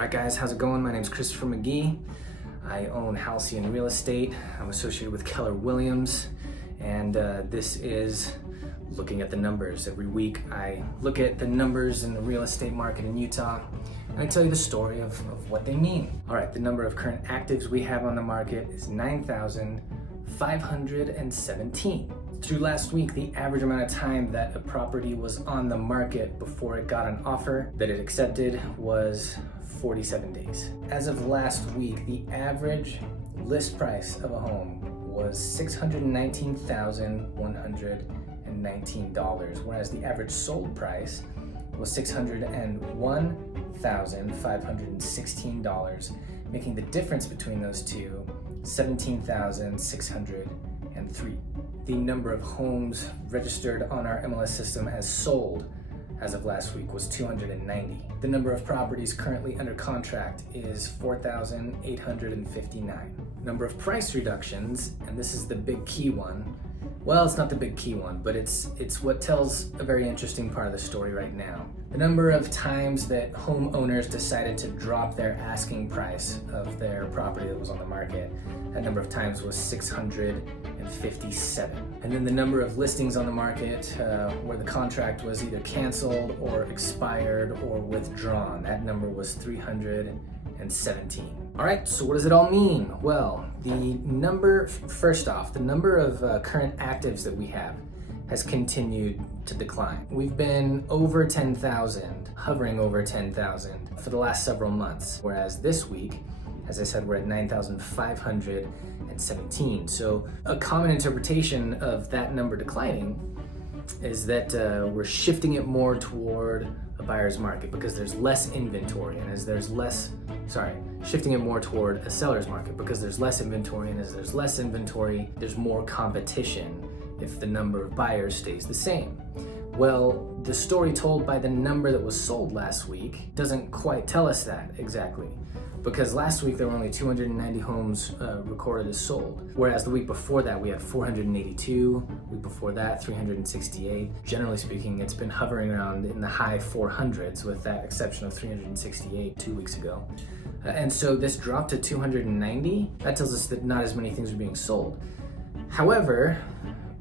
Alright guys, how's it going? My name's Christopher McGee. I own Halcyon Real Estate. I'm associated with Keller Williams, and this is looking at the numbers. Every week I look at the numbers in the real estate market in Utah, and I tell you the story of what they mean. Alright, the number of current actives we have on the market is 9,517. Through last week, the average amount of time that a property was on the market before it got an offer that it accepted was 47 days. As of last week, the average list price of a home was $619,119, whereas the average sold price was $601,516, making the difference between those two $17,603. The number of homes registered on our MLS system as sold as of last week was 290. The number of properties currently under contract is 4,859. Number of price reductions, and this is the big key one. Well, it's not the big key one, but it's what tells a very interesting part of the story right now. The number of times that homeowners decided to drop their asking price of their property that was on the market, that number of times was 657. And then the number of listings on the market where the contract was either canceled or expired or withdrawn, that number was 317. All right, so what does it all mean? Well, first off, the number of current actives that we have has continued to decline. We've been over 10,000, hovering over 10,000 for the last several months, whereas this week, as I said, we're at 9,517. So a common interpretation of that number declining is that we're shifting it more toward a buyer's market because there's less inventory, and shifting it more toward a seller's market because there's less inventory, and as there's less inventory, there's more competition if the number of buyers stays the same. Well, the story told by the number that was sold last week doesn't quite tell us that exactly, because last week there were only 290 homes recorded as sold, whereas the week before that we had 482, week before that 368. Generally speaking, it's been hovering around in the high 400s, with that exception of 368 2 weeks ago. And so this drop to 290, that tells us that not as many things are being sold. However,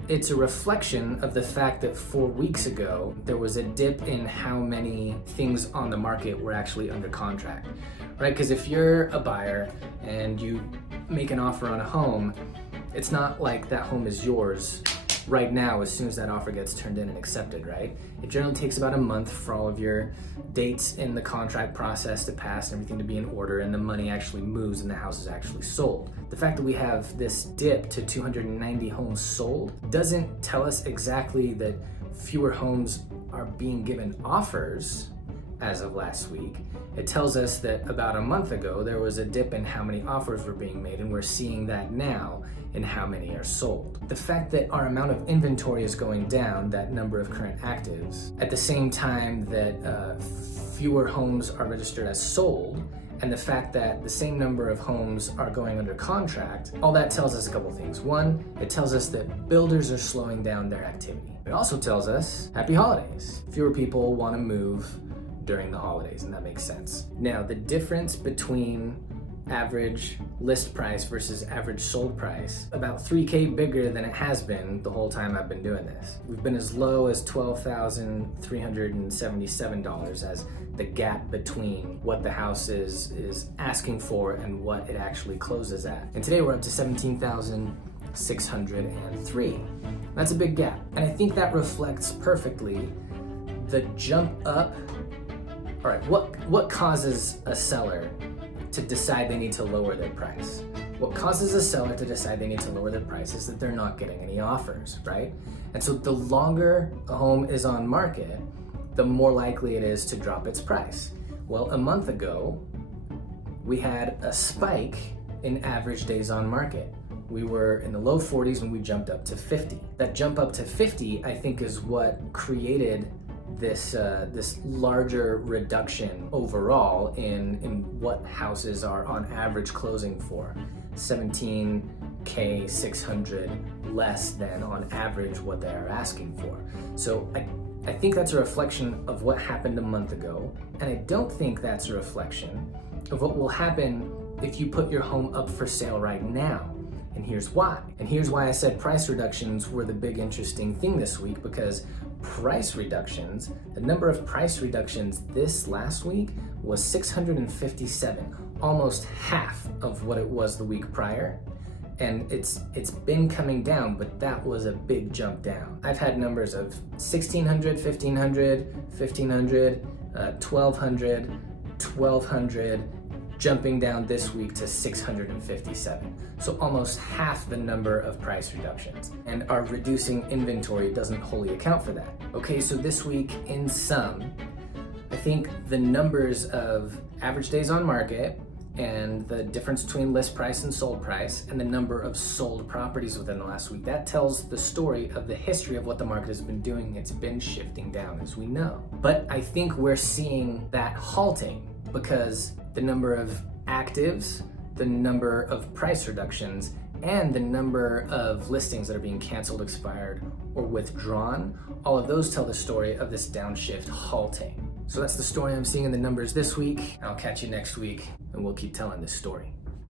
it's a reflection of the fact that 4 weeks ago, there was a dip in how many things on the market were actually under contract, right? Because if you're a buyer and you make an offer on a home, it's not like that home is yours right now as soon as that offer gets turned in and accepted, right? It generally takes about a month for all of your dates in the contract process to pass and everything to be in order, and the money actually moves and the house is actually sold. The fact that we have this dip to 290 homes sold doesn't tell us exactly that fewer homes are being given offers as of last week. It tells us that about a month ago there was a dip in how many offers were being made, and we're seeing that now in how many are sold. The fact that our amount of inventory is going down, that number of current actives, at the same time that fewer homes are registered as sold, and the fact that the same number of homes are going under contract, all that tells us a couple things. One, it tells us that builders are slowing down their activity. It also tells us happy holidays. Fewer people want to move during the holidays, and that makes sense. Now, the difference between average list price versus average sold price, about 3K bigger than it has been the whole time I've been doing this. We've been as low as $12,377 as the gap between what the house is asking for and what it actually closes at. And today we're up to 17,603. That's a big gap. And I think that reflects perfectly the jump up. All right, what causes a seller to decide they need to lower their price? What causes a seller to decide they need to lower their price is that they're not getting any offers, right? And so the longer a home is on market, the more likely it is to drop its price. Well, a month ago, we had a spike in average days on market. We were in the low 40s when we jumped up to 50. That jump up to 50, I think, is what created this larger reduction overall in what houses are on average closing for. 17,600 less than on average what they are asking for. So I think that's a reflection of what happened a month ago, and I don't think that's a reflection of what will happen if you put your home up for sale right now. And here's why. And here's why I said price reductions were the big interesting thing this week, because price reductions, the number of price reductions this last week was 657, almost half of what it was the week prior. And it's been coming down, but that was a big jump down. I've had numbers of 1,600, 1,500, 1,500, 1,200, 1,200, jumping down this week to 657. So almost half the number of price reductions. And our reducing inventory doesn't wholly account for that. Okay, so this week in sum, I think the numbers of average days on market and the difference between list price and sold price and the number of sold properties within the last week, that tells the story of the history of what the market has been doing. It's been shifting down, as we know. But I think we're seeing that halting because the number of actives, the number of price reductions, and the number of listings that are being canceled, expired, or withdrawn, all of those tell the story of this downshift halting. So that's the story I'm seeing in the numbers this week. I'll catch you next week, and we'll keep telling this story.